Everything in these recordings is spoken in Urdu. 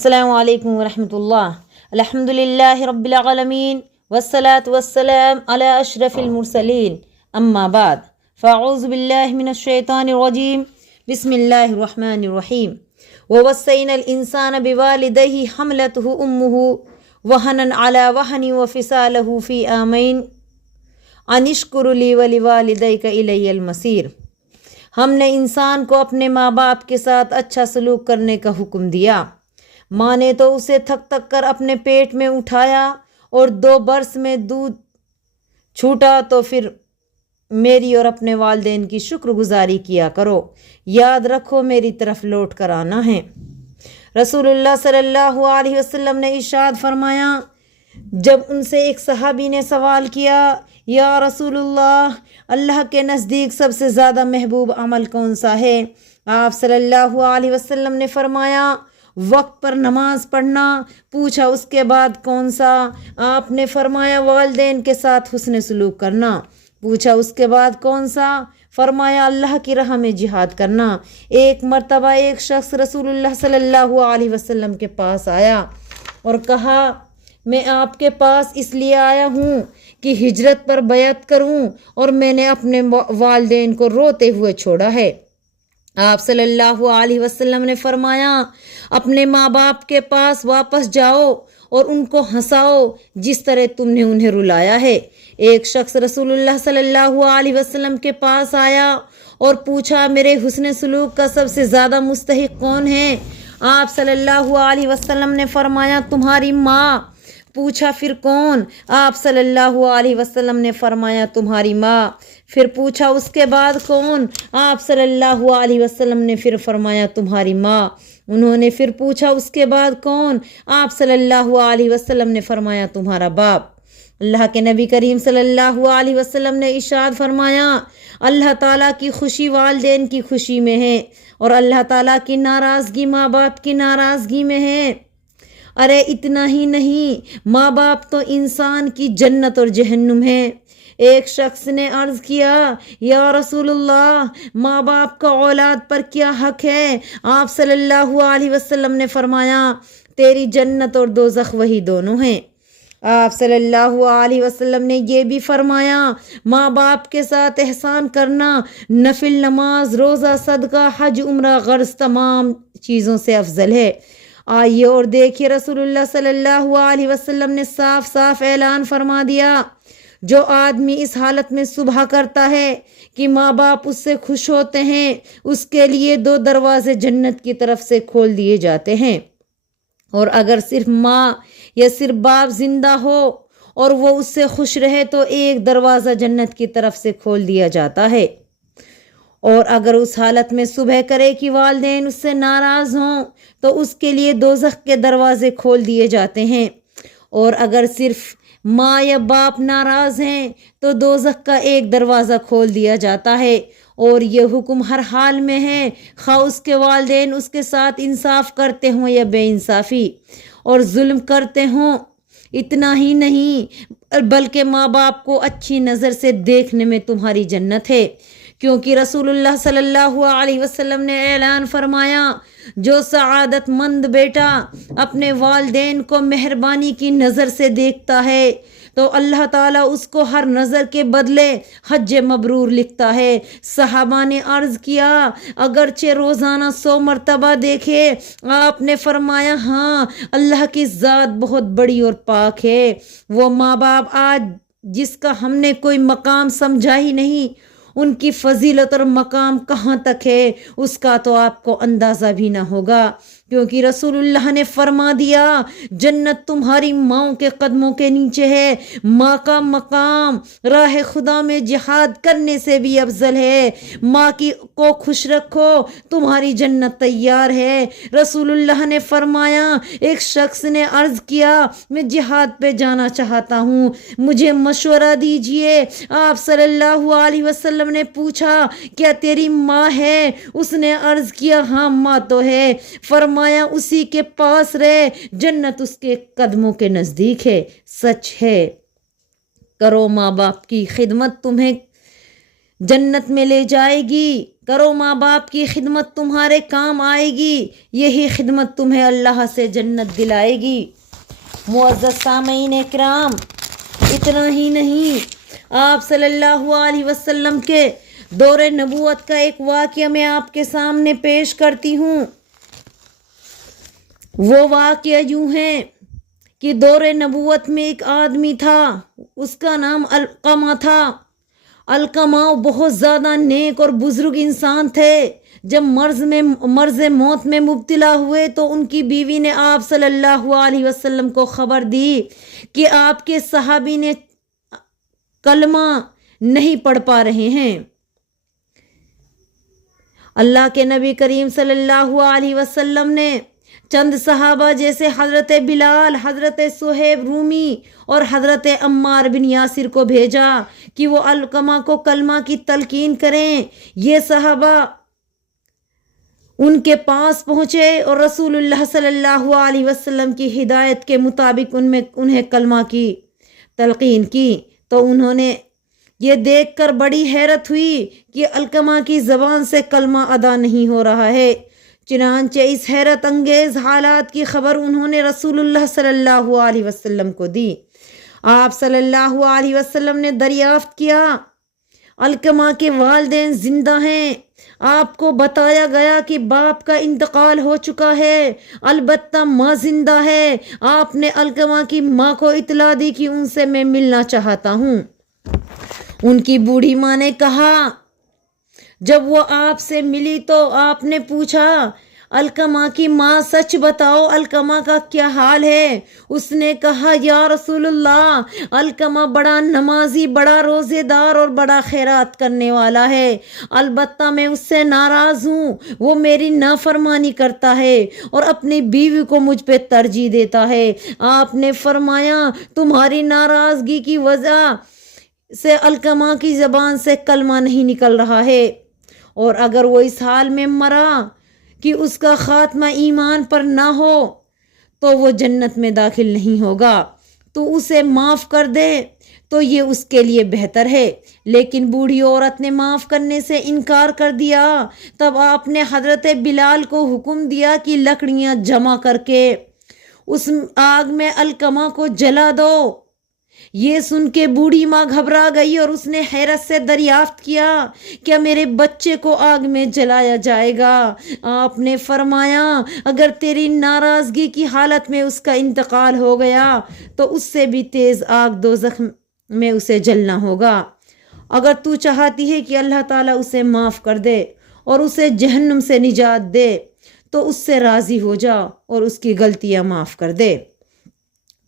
السلام علیکم ورحمۃ اللہ۔ الحمد للہ رب العالمین والصلاة والسلام علی اشرف المرسلین، اما بعد فاعوذ باللہ من الشیطان الرجیم، بسم اللہ الرحمن الرحیم۔ ووصینا الانسان بوالدیہ حملتہ امہ وہنا علی وہن وفصالہ فی عامین ان اشکر لی ولوالدیک الی المصیر۔ ہم نے انسان کو اپنے ماں باپ کے ساتھ اچھا سلوک کرنے کا حکم دیا۔ ماں نے تو اسے تھک تھک کر اپنے پیٹ میں اٹھایا اور 2 برس میں دودھ چھوٹا، تو پھر میری اور اپنے والدین کی شکر گزاری کیا کرو، یاد رکھو میری طرف لوٹ کر آنا ہے۔ رسول اللہ صلی اللہ علیہ وسلم نے ارشاد فرمایا، جب ان سے ایک صحابی نے سوال کیا، یا رسول اللہ کے نزدیک سب سے زیادہ محبوب عمل کون سا ہے؟ آپ صلی اللہ علیہ وسلم نے فرمایا، وقت پر نماز پڑھنا۔ پوچھا اس کے بعد کون سا؟ آپ نے فرمایا، والدین کے ساتھ حسن سلوک کرنا۔ پوچھا اس کے بعد کون سا؟ فرمایا، اللہ کی راہ میں جہاد کرنا۔ ایک مرتبہ ایک شخص رسول اللہ صلی اللہ علیہ وسلم کے پاس آیا اور کہا، میں آپ کے پاس اس لیے آیا ہوں کہ ہجرت پر بیعت کروں، اور میں نے اپنے والدین کو روتے ہوئے چھوڑا ہے۔ آپ صلی اللہ علیہ وسلم نے فرمایا، اپنے ماں باپ کے پاس واپس جاؤ اور ان کو ہنساؤ جس طرح تم نے انہیں رلایا ہے۔ ایک شخص رسول اللہ صلی اللہ علیہ وسلم کے پاس آیا اور پوچھا، میرے حسن سلوک کا سب سے زیادہ مستحق کون ہے؟ آپ صلی اللہ علیہ وسلم نے فرمایا، تمہاری ماں۔ پوچھا پھر کون؟ آپ صلی اللہ علیہ وسلم نے فرمایا، تمہاری ماں۔ پھر پوچھا اس کے بعد کون؟ آپ صلی اللہ علیہ وسلم نے پھر فرمایا، تمہاری ماں۔ انہوں نے پھر پوچھا اس کے بعد کون؟ آپ صلی اللہ علیہ وسلم نے فرمایا، تمہارا باپ۔ اللہ کے نبی کریم صلی اللہ علیہ وسلم نے ارشاد فرمایا، اللہ تعالیٰ کی خوشی والدین کی خوشی میں ہے، اور اللہ تعالیٰ کی ناراضگی ماں باپ کی ناراضگی میں ہے۔ ارے اتنا ہی نہیں، ماں باپ تو انسان کی جنت اور جہنم ہے۔ ایک شخص نے عرض کیا، یا رسول اللہ، ماں باپ کا اولاد پر کیا حق ہے؟ آپ صلی اللہ علیہ وسلم نے فرمایا، تیری جنت اور دوزخ وہی دونوں ہیں۔ آپ صلی اللہ علیہ وسلم نے یہ بھی فرمایا، ماں باپ کے ساتھ احسان کرنا نفل نماز، روزہ، صدقہ، حج، عمرہ، غرض تمام چیزوں سے افضل ہے۔ آئیے اور دیکھیے، رسول اللہ صلی اللہ علیہ وسلم نے صاف صاف اعلان فرما دیا، جو آدمی اس حالت میں صبح کرتا ہے کہ ماں باپ اس سے خوش ہوتے ہیں، اس کے لیے 2 دروازے جنت کی طرف سے کھول دیے جاتے ہیں، اور اگر صرف ماں یا صرف باپ زندہ ہو اور وہ اس سے خوش رہے تو 1 دروازہ جنت کی طرف سے کھول دیا جاتا ہے، اور اگر اس حالت میں صبح کرے کہ والدین اس سے ناراض ہوں تو اس کے لیے دوزخ کے دروازے کھول دیے جاتے ہیں، اور اگر صرف ماں یا باپ ناراض ہیں تو دوزخ کا 1 دروازہ کھول دیا جاتا ہے۔ اور یہ حکم ہر حال میں ہے، خواہ اس کے والدین اس کے ساتھ انصاف کرتے ہوں یا بے انصافی اور ظلم کرتے ہوں۔ اتنا ہی نہیں، بلکہ ماں باپ کو اچھی نظر سے دیکھنے میں تمہاری جنت ہے، کیونکہ رسول اللہ صلی اللہ علیہ وسلم نے اعلان فرمایا، جو سعادت مند بیٹا اپنے والدین کو مہربانی کی نظر سے دیکھتا ہے تو اللہ تعالیٰ اس کو ہر نظر کے بدلے حج مبرور لکھتا ہے۔ صحابہ نے عرض کیا، اگرچہ روزانہ 100 مرتبہ دیکھے؟ آپ نے فرمایا، ہاں، اللہ کی ذات بہت بڑی اور پاک ہے۔ وہ ماں باپ آج جس کا ہم نے کوئی مقام سمجھا ہی نہیں، ان کی فضیلت اور مقام کہاں تک ہے اس کا تو آپ کو اندازہ بھی نہ ہوگا، کیونکہ رسول اللہ نے فرما دیا، جنت تمہاری ماں کے قدموں کے نیچے ہے۔ ماں کا مقام راہ خدا میں جہاد کرنے سے بھی افضل ہے۔ ماں کو خوش رکھو، تمہاری جنت تیار ہے۔ رسول اللہ نے فرمایا، ایک شخص نے عرض کیا، میں جہاد پہ جانا چاہتا ہوں، مجھے مشورہ دیجئے۔ آپ صلی اللہ علیہ وسلم نے پوچھا، کیا تیری ماں ہے؟ اس نے عرض کیا، ہاں ماں تو ہے۔ فرمایا، اسی کے پاس رہے، جنت اس کے قدموں کے نزدیک ہے۔ سچ ہے، کرو ماں باپ کی خدمت، تمہیں جنت میں لے جائے گی۔ کرو ماں باپ کی خدمت، تمہارے کام آئے گی، یہی خدمت تمہیں اللہ سے جنت دلائے گی۔ معزز سامعین کرام، اتنا ہی نہیں، آپ صلی اللہ علیہ وسلم کے دور نبوت کا ایک واقعہ میں آپ کے سامنے پیش کرتی ہوں۔ وہ واقعہ یوں ہے کہ دور نبوت میں ایک آدمی تھا، اس کا نام علقمہ تھا۔ علقمہ بہت زیادہ نیک اور بزرگ انسان تھے۔ جب مرض موت میں مبتلا ہوئے تو ان کی بیوی نے آپ صلی اللہ علیہ وسلم کو خبر دی کہ آپ کے صحابی نے کلمہ نہیں پڑھ پا رہے ہیں۔ اللہ کے نبی کریم صلی اللہ علیہ وسلم نے چند صحابہ جیسے حضرت بلال، حضرت صہیب رومی اور حضرت عمار بن یاسر کو بھیجا کہ وہ علقمہ کو کلمہ کی تلقین کریں۔ یہ صحابہ ان کے پاس پہنچے اور رسول اللہ صلی اللہ علیہ وسلم کی ہدایت کے مطابق انہیں کلمہ کی تلقین کی، تو انہوں نے یہ دیکھ کر بڑی حیرت ہوئی کہ علقمہ کی زبان سے کلمہ ادا نہیں ہو رہا ہے۔ چنانچہ اس حیرت انگیز حالات کی خبر انہوں نے رسول اللہ صلی اللہ علیہ وسلم کو دی۔ آپ صلی اللہ علیہ وسلم نے دریافت کیا، علقمہ کے والدین زندہ ہیں؟ آپ کو بتایا گیا کہ باپ کا انتقال ہو چکا ہے، البتہ ماں زندہ ہے۔ آپ نے علقمہ کی ماں کو اطلاع دی کہ ان سے میں ملنا چاہتا ہوں۔ ان کی بوڑھی ماں نے کہا، جب وہ آپ سے ملی تو آپ نے پوچھا، علقمہ کی ماں سچ بتاؤ علقمہ کا کیا حال ہے؟ اس نے کہا، یا رسول اللہ، علقمہ بڑا نمازی، بڑا روزے دار اور بڑا خیرات کرنے والا ہے، البتہ میں اس سے ناراض ہوں، وہ میری نافرمانی کرتا ہے اور اپنی بیوی کو مجھ پہ ترجیح دیتا ہے۔ آپ نے فرمایا، تمہاری ناراضگی کی وجہ سے علقمہ کی زبان سے کلمہ نہیں نکل رہا ہے، اور اگر وہ اس حال میں مرا کہ اس کا خاتمہ ایمان پر نہ ہو تو وہ جنت میں داخل نہیں ہوگا، تو اسے معاف کر دے تو یہ اس کے لیے بہتر ہے۔ لیکن بوڑھی عورت نے معاف کرنے سے انکار کر دیا۔ تب آپ نے حضرت بلال کو حکم دیا کہ لکڑیاں جمع کر کے اس آگ میں علقمہ کو جلا دو۔ یہ سن کے بوڑھی ماں گھبرا گئی اور اس نے حیرت سے دریافت کیا، کیا میرے بچے کو آگ میں جلایا جائے گا؟ آپ نے فرمایا، اگر تیری ناراضگی کی حالت میں اس کا انتقال ہو گیا تو اس سے بھی تیز آگ دوزخ میں اسے جلنا ہوگا۔ اگر تو چاہتی ہے کہ اللہ تعالیٰ اسے معاف کر دے اور اسے جہنم سے نجات دے تو اس سے راضی ہو جا اور اس کی غلطیاں معاف کر دے۔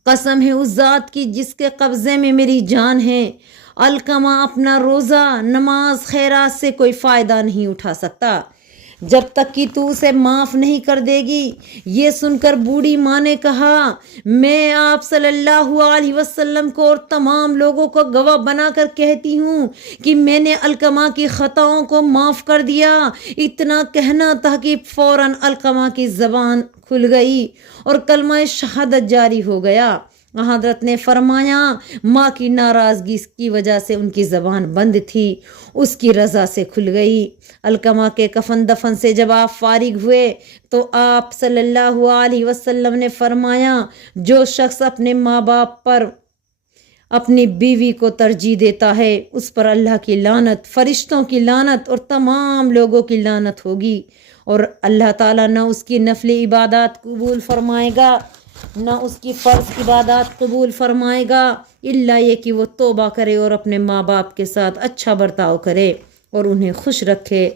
قسم ہے اس ذات کی جس کے قبضے میں میری جان ہے، علقمہ اپنا روزہ، نماز، خیرات سے کوئی فائدہ نہیں اٹھا سکتا جب تک کہ تو اسے معاف نہیں کر دے گی۔ یہ سن کر بوڑھی ماں نے کہا، میں آپ صلی اللہ علیہ وسلم کو اور تمام لوگوں کو گواہ بنا کر کہتی ہوں کہ میں نے علقمہ کی خطاؤں کو معاف کر دیا۔ اتنا کہنا تھا کہ فوراً علقمہ کی زبان کھل گئی اور کلمہ شہادت جاری ہو گیا۔ حضرت نے فرمایا، ماں کی ناراضگی کی وجہ سے ان کی زبان بند تھی، اس کی رضا سے کھل گئی۔ علقمہ کے کفن دفن سے جب آپ فارغ ہوئے تو آپ صلی اللہ علیہ وسلم نے فرمایا، جو شخص اپنے ماں باپ پر اپنی بیوی کو ترجیح دیتا ہے اس پر اللہ کی لعنت، فرشتوں کی لعنت اور تمام لوگوں کی لعنت ہوگی، اور اللہ تعالیٰ نہ اس کی نفل عبادات قبول فرمائے گا نہ اس کی فرض عبادات قبول فرمائے گا، الا یہ کہ وہ توبہ کرے اور اپنے ماں باپ کے ساتھ اچھا برتاؤ کرے اور انہیں خوش رکھے۔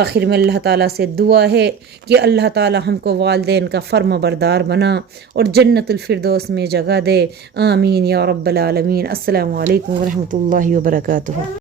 آخر میں اللہ تعالیٰ سے دعا ہے کہ اللہ تعالیٰ ہم کو والدین کا فرما بردار بنا اور جنت الفردوس میں جگہ دے، آمین یا رب العالمین۔ السلام علیکم ورحمۃ اللہ وبرکاتہ۔